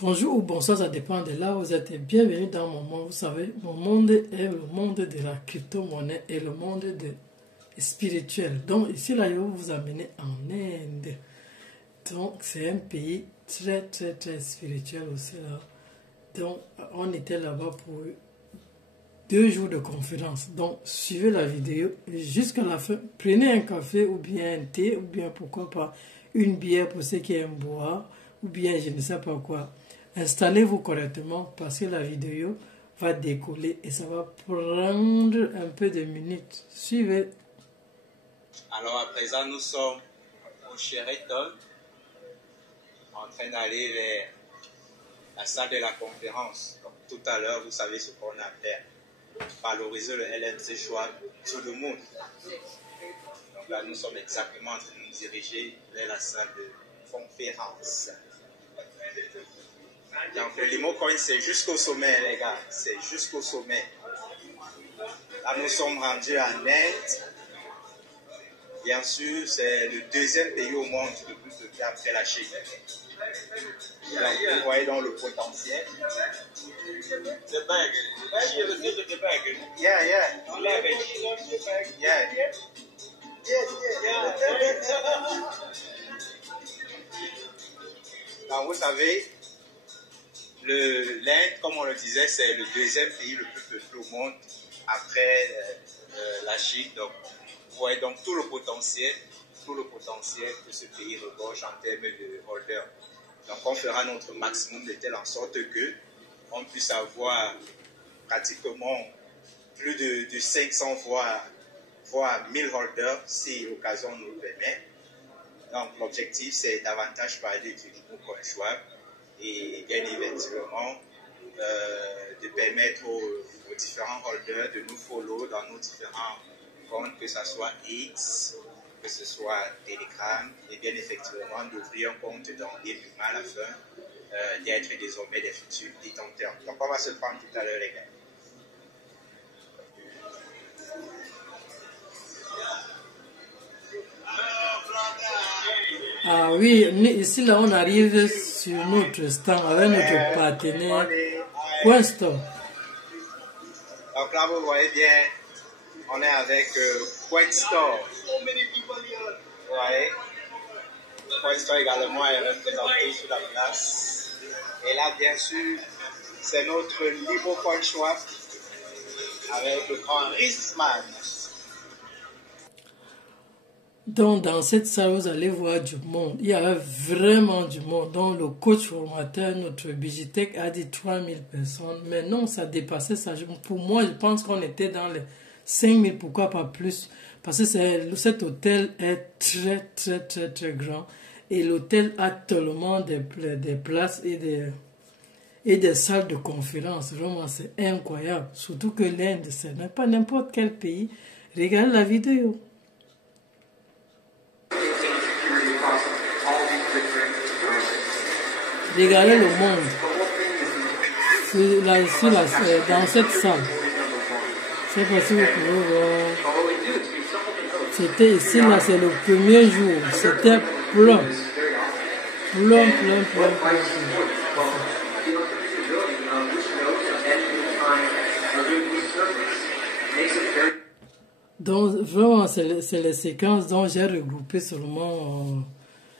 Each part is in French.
Bonjour ou bonsoir, ça dépend de là où vous êtes. Bienvenue dans mon monde. Vous savez, mon monde est le monde de la crypto-monnaie et le monde spirituel. Donc ici, là, je vais vous amener en Inde. Donc c'est un pays très spirituel aussi là. Donc on était là-bas pour 2 jours de conférence. Donc suivez la vidéo jusqu'à la fin. Prenez un café ou bien un thé ou bien pourquoi pas une bière pour ceux qui aiment boire ou bien je ne sais pas quoi. Installez-vous correctement parce que la vidéo va décoller et ça va prendre un peu de minutes. Suivez. Alors à présent, nous sommes au Sheraton, en train d'aller vers la salle de la conférence. Donc tout à l'heure, vous savez ce qu'on a fait. Valoriser le LMC Schwab tout le monde. Donc là, nous sommes exactement en train de nous diriger vers la salle de conférence. Donc le Limo Coin, c'est jusqu'au sommet, les gars. C'est jusqu'au sommet. Là, nous sommes rendus en Inde. Bien sûr, c'est le deuxième pays au monde le plus peuplé après la Chine. Donc, vous voyez dans le potentiel. The bag. The bag. Yeah. Donc, vous savez, l'Inde, comme on le disait, c'est le deuxième pays le plus peuplé au monde après la Chine. Donc, vous voyez donc tout le potentiel que ce pays regorge en termes de holders. Donc, on fera notre maximum de telle en sorte que on puisse avoir pratiquement plus de 500 voire 1000 holders si l'occasion nous le permet. Donc, l'objectif, c'est davantage parler du Limo Coin Schwab et bien éventuellement de permettre aux différents holders de nous follow dans nos différents comptes, que ce soit X, que ce soit Telegram, et bien effectivement d'ouvrir un compte dans l'IFUMA à la fin, d'être désormais des futurs détenteurs. Donc on va se prendre tout à l'heure, les gars. Ah oui, ici là on arrive sur notre stand avec notre partenaire Questo. Donc là vous voyez bien, on est avec Coinstore. Vous voyez, Coinstore également est représenté sur la place. Et là bien sûr, c'est notre Limo Coin Schwab avec le grand Risman. Donc dans cette salle, vous allez voir du monde. Il y avait vraiment du monde. Donc le coach formateur, notre Bigitech a dit 3000 personnes. Mais non, ça dépassait ça. Pour moi, je pense qu'on était dans les 5000, pourquoi pas plus. Parce que cet hôtel est très grand. Et l'hôtel a tellement des places et des salles de conférence. Vraiment, c'est incroyable. Surtout que l'Inde, ce n'est pas n'importe quel pays. Regardez la vidéo. Regardez le monde. Dans cette salle. Je ne sais pas si vous pouvez voir. C'était ici, là, c'est le premier jour. C'était plein. Donc, vraiment, c'est les séquences dont j'ai regroupé seulement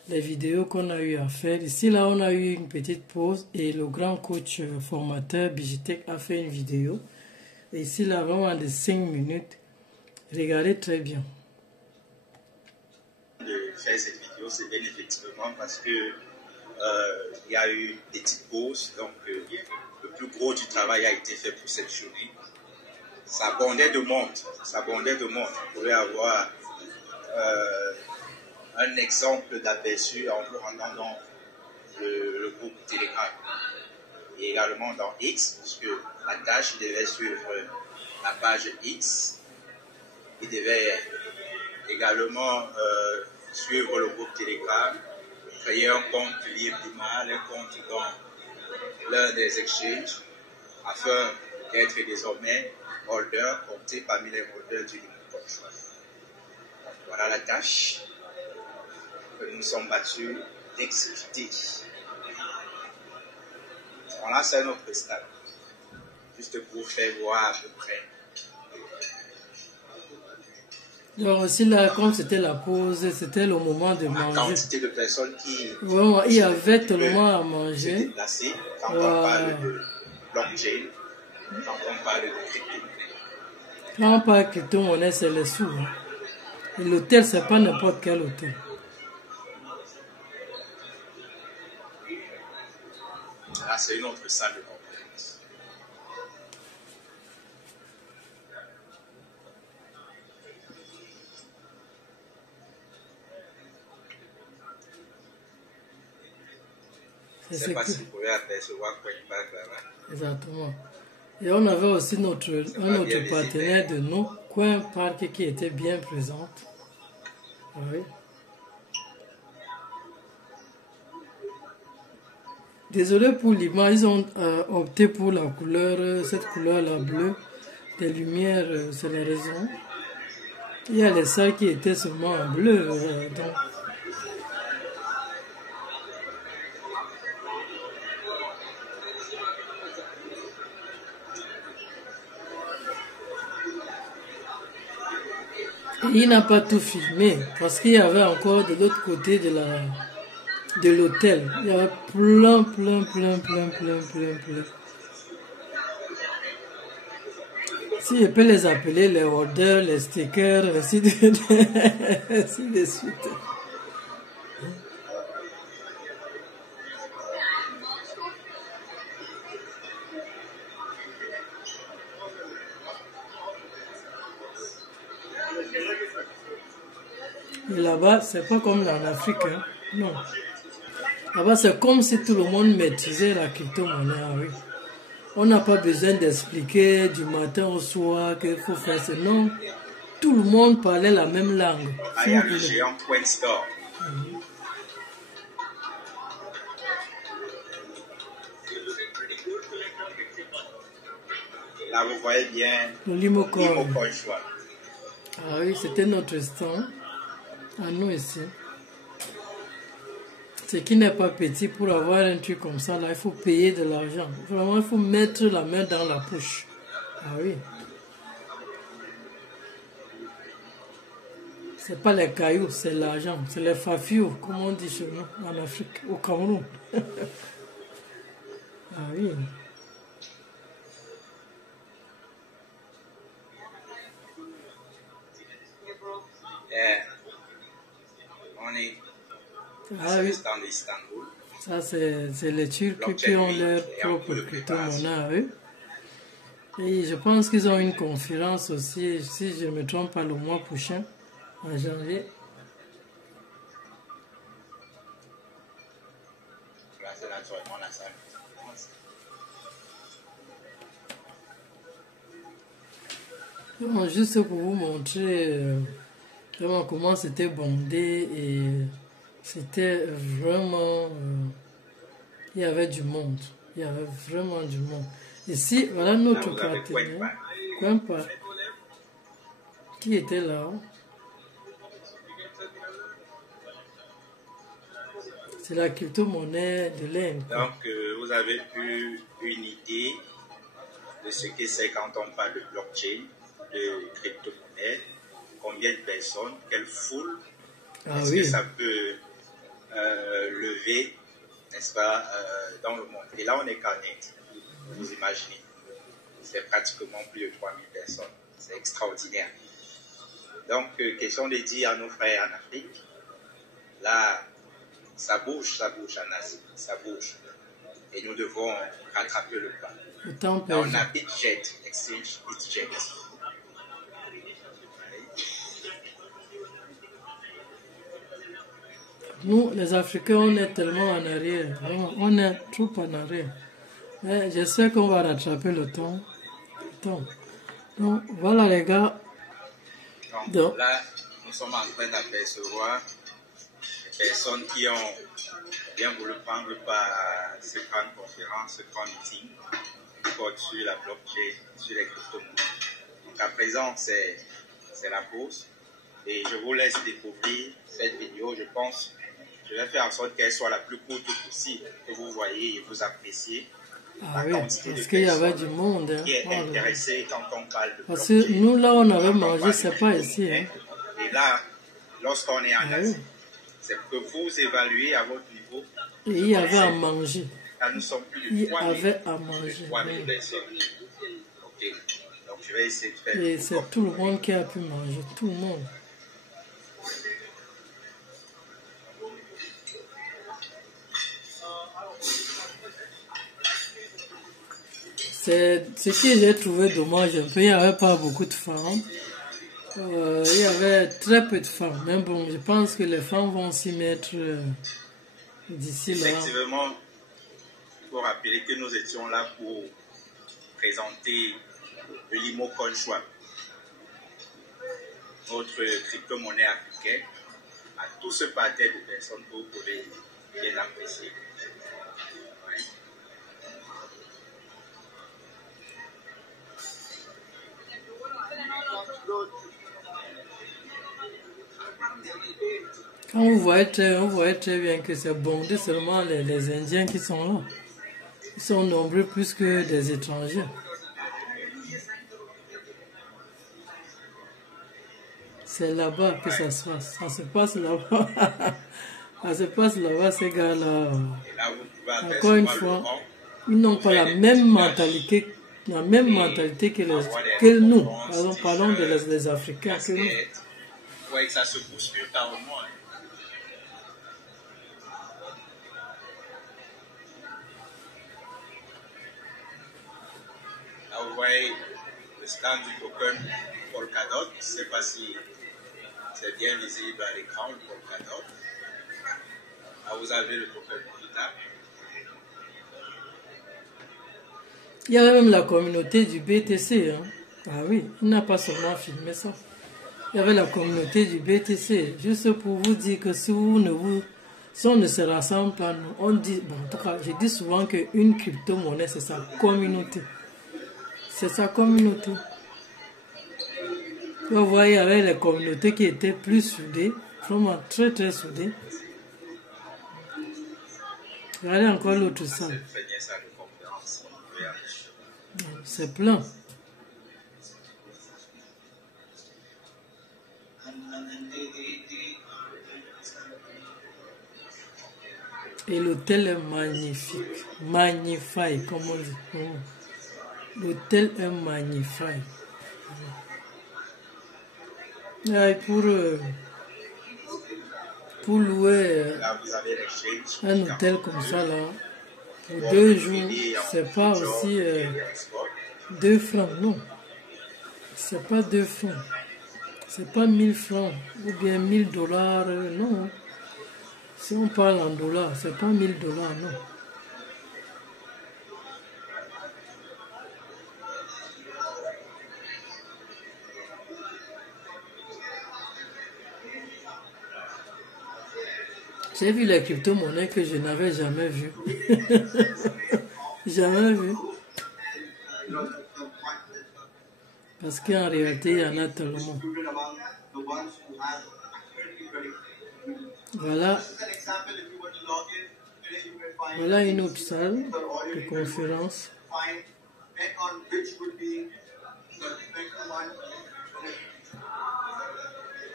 les vidéos qu'on a eu à faire. Ici, là, on a eu une petite pause et le grand coach formateur Bigitech a fait une vidéo. Et ici, là, vraiment de 5 minutes. Regardez très bien. De faire cette vidéo, c'est bien effectivement parce que il y a eu une petite pause. Donc, le plus gros du travail a été fait pour cette journée. Ça bondait de monde. Vous pouvez avoir un exemple d'aperçu en vous rendant dans le groupe Telegram et également dans X, puisque la tâche devait suivre la page X. Il devait également suivre le groupe Telegram, créer un compte LiFUMA, un compte dans l'un des exchanges, afin d'être désormais holder, compté parmi les holders du Limo Coin Schwab. Voilà la tâche que nous sommes battus d'exécuter. Bon, là, c'est un autre stade. Juste pour faire voir à peu près. Alors aussi là, comme c'était la pause, c'était le moment de La manger. quantité de personnes qui Vraiment, il y avait tellement à manger. se déplacer quand on parle de blockchain, quand on parle de crypto-monnaie. Quand on parle crypto-monnaie, c'est les sous. Hein. Et l'hôtel, c'est pas n'importe quel hôtel. Là, c'est une autre salle de conférence. Je ne sais pas si vous pouvez apercevoir quoi il parle là-bas. Exactement. Et on avait aussi un autre partenaire de nous, Coin Park, qui était bien présente. Oui. Désolé pour l'image, ils ont opté pour la couleur, cette couleur-là bleue, des lumières, c'est la raison. Il y a les salles qui étaient seulement en bleu, donc. Il n'a pas tout filmé parce qu'il y avait encore de l'autre côté de l'hôtel. Il y avait plein. Si je peux les appeler les orders, les stickers, ainsi de suite. Et là-bas, c'est pas comme en Afrique, hein? Non. Là-bas, c'est comme si tout le monde maîtrisait la crypto-monnaie. Oui. On n'a pas besoin d'expliquer du matin au soir qu'il faut faire ça. Non. Tout le monde parlait la même langue. Ah, il y a le géant Coinstore. Là, vous voyez bien le Limocoin. Swap. Ah oui, c'était notre stand. À nous ici. Ce qui n'est pas petit, pour avoir un truc comme ça, là, il faut payer de l'argent. Vraiment, il faut mettre la main dans la poche. Ah oui. C'est pas les cailloux, c'est l'argent. C'est les fafios, comme on dit chez nous, en Afrique, au Cameroun. Ah oui. On est Ah oui. dans Istanbul. Ça, c'est les Turcs qui ont leur propre crypto-monnaie, eux. Et je pense qu'ils ont une conférence aussi, si je ne me trompe pas, le mois prochain, en janvier. Là, c'est naturellement la salle. Bon, juste pour vous montrer vraiment comment c'était bondé et c'était vraiment... il y avait du monde. Il y avait vraiment du monde. Ici, voilà notre partenaire. Coinpark. Qui était là? C'est la crypto-monnaie de l'Inde. Donc, vous avez eu une idée de ce que c'est quand on parle de blockchain, de crypto-monnaie, combien de personnes, quelle foule, est-ce que ça peut lever, n'est-ce pas, dans le monde. Et là, on est qu'en Inde. Vous imaginez, c'est pratiquement plus de 3000 personnes. C'est extraordinaire. Donc, question de dire à nos frères en Afrique, là, ça bouge en Asie, ça bouge. Et nous devons rattraper le pas. Là, on a BitJet, Exchange BitJet. Nous, les Africains, on est tellement en arrière. On est trop en arrière. J'espère qu'on va rattraper le temps. Donc, voilà les gars. Donc, là, nous sommes en train d'apercevoir les personnes qui ont bien voulu prendre part à cette grande conférence, ce grand meeting sur la blockchain, sur les crypto-monnaies. Donc, à présent, c'est la pause. Et je vous laisse découvrir cette vidéo. Je pense, je vais faire en sorte qu'elle soit la plus courte possible, que vous voyez et vous appréciez. Ah la oui, quantité de parce qu'il y avait personnes du monde. Hein. qui est Oh là là. intéressée quand on parle de Parce blockchain, que nous, là, on avait quand on mangé, parle de c'est pas ici. Hein. crypto-monnaie. Et là, lorsqu'on est en Ah oui. Asie, c'est que vous évaluez à votre niveau. Et il y avait à manger. Car nous sommes plus Il de y 3000 avait à manger. 3000 personnes. Ok. Donc je vais essayer de faire Et tout c'est comme tout le vous monde qui a pu manger, tout le monde. C'est ce que j'ai trouvé dommage un peu. Il n'y avait pas beaucoup de femmes. Il y avait très peu de femmes. Mais bon, je pense que les femmes vont s'y mettre d'ici là. Effectivement, il faut rappeler que nous étions là pour présenter le Limo Conchois, notre crypto-monnaie africaine, à tout ce parterre de personnes que vous pouvez bien apprécier. Ouais. Quand on voit très bien que c'est bondé seulement les Indiens qui sont là. Ils sont nombreux plus que des étrangers. C'est là-bas que ça se passe. Ça se passe là-bas. Ça se passe là-bas, ces gars-là. Encore une fois, ils n'ont pas la même mentalité que nous. Parlons des Africains que nous. Oui, ça se bouscule carrément. Là, vous voyez le stand du token Polkadot. Je ne sais pas si c'est bien visible à l'écran, le Polkadot. Là, vous avez le token Polkadot. Il y avait même la communauté du BTC. Hein. Ah oui, il n'a pas seulement filmé ça. Il y avait la communauté du BTC. Juste pour vous dire que si on ne se rassemble pas, on dit, bon, en tout cas, je dis souvent qu'une crypto-monnaie, c'est sa communauté. C'est sa communauté. Vous voyez, il y avait les communautés qui étaient plus soudées, vraiment très très soudées. Regardez encore l'autre salle. C'est plein. Et l'hôtel est magnifique. Magnifique, comme on dit. L'hôtel est magnifique. Et pour louer un hôtel comme ça, là, pour 2 jours, c'est pas aussi 2 francs, non. C'est pas 2 francs. C'est pas 1000 francs ou bien 1000 dollars, non. Si on parle en dollars, c'est pas 1000 dollars, non. J'ai vu les crypto-monnaies que je n'avais jamais vues. Jamais vues. Parce qu'en réalité, il y en a tellement. Voilà. Voilà une autre salle de conférence.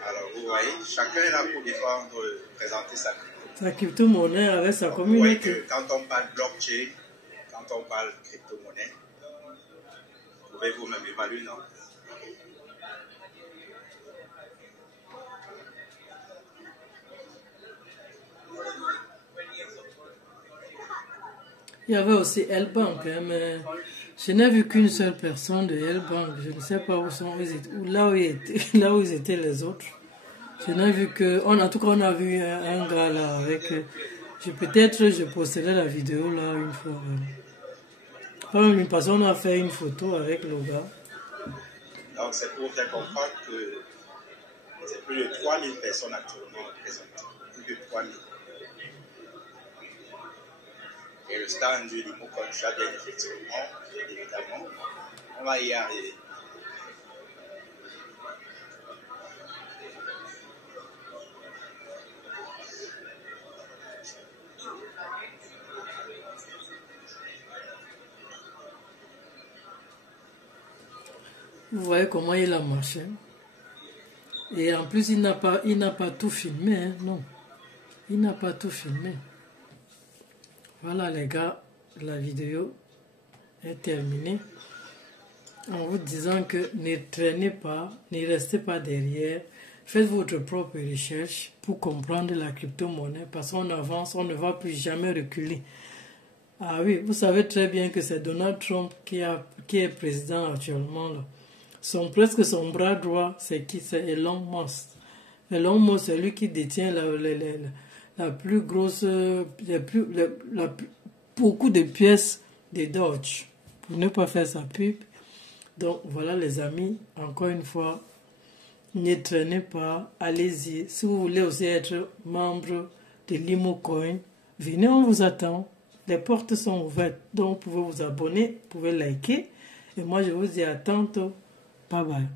Alors, vous voyez, chacun est là pour défendre, présenter sa crypto. Sa crypto-monnaie avec sa communauté. Vous voyez que quand on parle blockchain, quand on parle crypto-monnaie, vous pouvez vous-même évaluer, non? Il y avait aussi L-Bank, hein, mais je n'ai vu qu'une seule personne de L-Bank. Je ne sais pas où sont là où ils étaient les autres. Je n'ai vu que, en tout cas, on a vu un gars là avec. Peut-être je posterai la vidéo là une fois. Pas même une personne a fait une photo avec le gars. Donc c'est pour faire comprendre que c'est plus de 3000 personnes actuellement présentes. Plus de 3000. Et le stand du Limo Conchois, bien effectivement, évidemment, on va y arriver. Vous voyez comment il a marché. Et en plus, il n'a pas tout filmé, hein, non. Il n'a pas tout filmé. Voilà les gars, la vidéo est terminée. En vous disant que ne traînez pas, ne restez pas derrière. Faites votre propre recherche pour comprendre la crypto-monnaie. Parce qu'on avance, on ne va plus jamais reculer. Ah oui, vous savez très bien que c'est Donald Trump qui est président actuellement, là. Presque son bras droit, c'est qui? C'est Elon Musk. Elon Musk, c'est lui qui détient la plus grosse, beaucoup de pièces de Doge. Pour ne pas faire sa pub. Donc voilà les amis, encore une fois, ne traînez pas, allez-y. Si vous voulez aussi être membre de LimoCoin, venez, on vous attend. Les portes sont ouvertes, donc vous pouvez vous abonner, vous pouvez liker. Et moi je vous dis à tantôt. Bye bye.